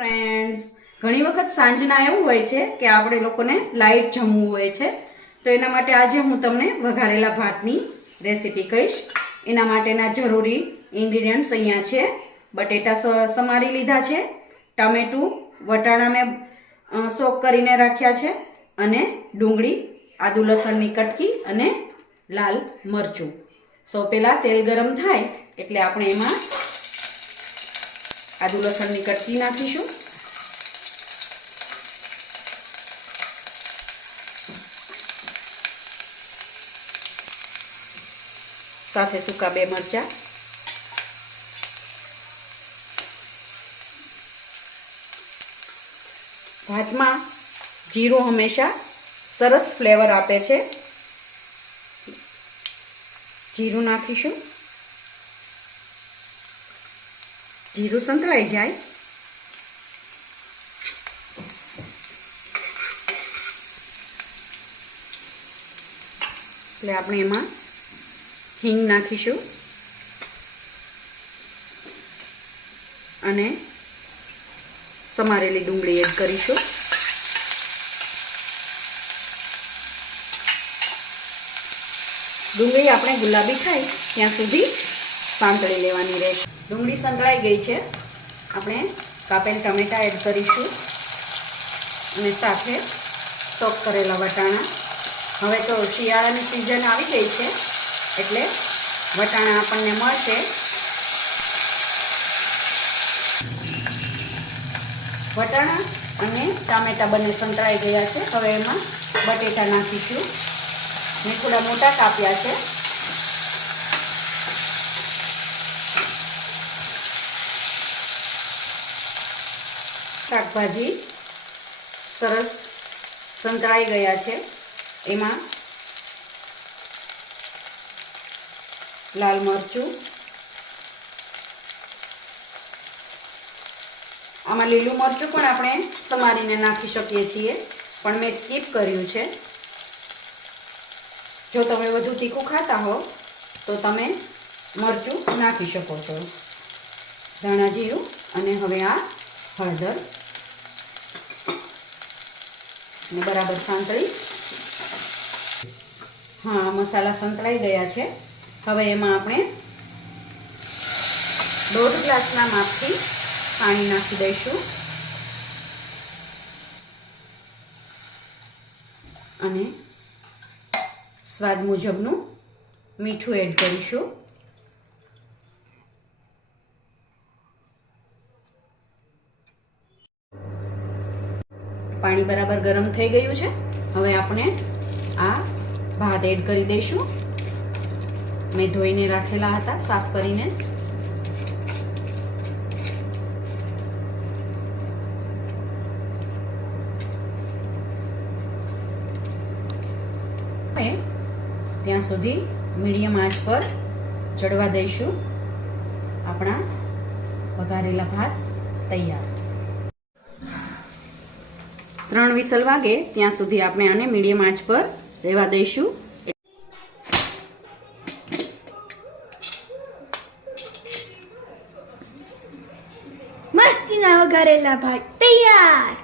Friends, ઘણી વખત સાંજના એવું હોય છે કે આપણે લોકોને લાઇટ જમવું હોય છે, તો એના માટે આજે હું તમને વઘારેલા ભાતની રેસીપી કહીશ. એના માટેના જરૂરી ઇન્ગ્રીડિયન્ટ્સ અહીંયા છે. બટેટા સમારી લીધા છે, ટામેટું, વટાણા મેં સોક કરીને રાખ્યા છે, અને ડુંગળી, આદુ લસણની કટકી અને લાલ મરચું. સૌ પહેલાં તેલ ગરમ થાય એટલે આપણે એમાં આદુ લસણની કટકી નાખીશું. સાથે સૂકા 2 મરચાં, ભાતમાં જીરું હંમેશા સરસ ફ્લેવર આપે છે. જીરું નાખીશું. જીરું સંતળાઈ જાય એટલે આપણે એમાં હિંગ નાખીશું અને સમારેલી ડુંગળી એડ કરીશું. ડુંગળી આપણે ગુલાબી થાય ત્યાં સુધી સાંતળી લેવાની રહેશે. ડુંગળી સંતળાઈ ગઈ છે. આપણે કાપેલ ટમેટાં એડ કરીશું અને સાથે સોક કરેલા વટાણા. હવે તો શિયાળાની સિઝન આવી ગઈ છે એટલે વટાણા આપણને મળશે. વટાણા અને ટામેટાં બંને સંતળાઈ ગયા છે. હવે એમાં બટેટા નાખીશું. મેં થોડા મોટા કાપ્યા છે. શાકભાજી સરસ સંતળાઈ ગયા છે. એમાં લાલ મરચું, આમાં લીલું મરચું પણ આપણે સમારીને નાખી શકીએ છીએ, પણ મેં સ્કીપ કર્યું છે. જો તમે વધુ તીખું ખાતા હો તો તમે મરચું નાખી શકો છો. ધાણા જીરું અને હવે આ હળદર ને બરાબર સાંતળી. હા, મસાલા સંતળાઈ ગયા છે. હવે એમાં આપણે 1.5 ગ્લાસના માપથી પાણી નાખી દઈશું અને સ્વાદ મુજબનું મીઠું એડ કરીશું. પાણી બરાબર ગરમ થઈ ગયું છે. હવે આપણે આ ભાત એડ કરી દઈશું. મેં ધોઈને રાખેલા હતા, સાફ કરીને. ત્યાં સુધી મીડિયમ આંચ પર ચડવા દઈશું. આપણા વઘારેલા ભાત તૈયાર. 3 વિસલ વાગે ત્યાં સુધી આપણે આને મીડિયમ આંચ પર રહેવા દઈશું. મસ્તીના વઘારેલા ભાત તૈયાર.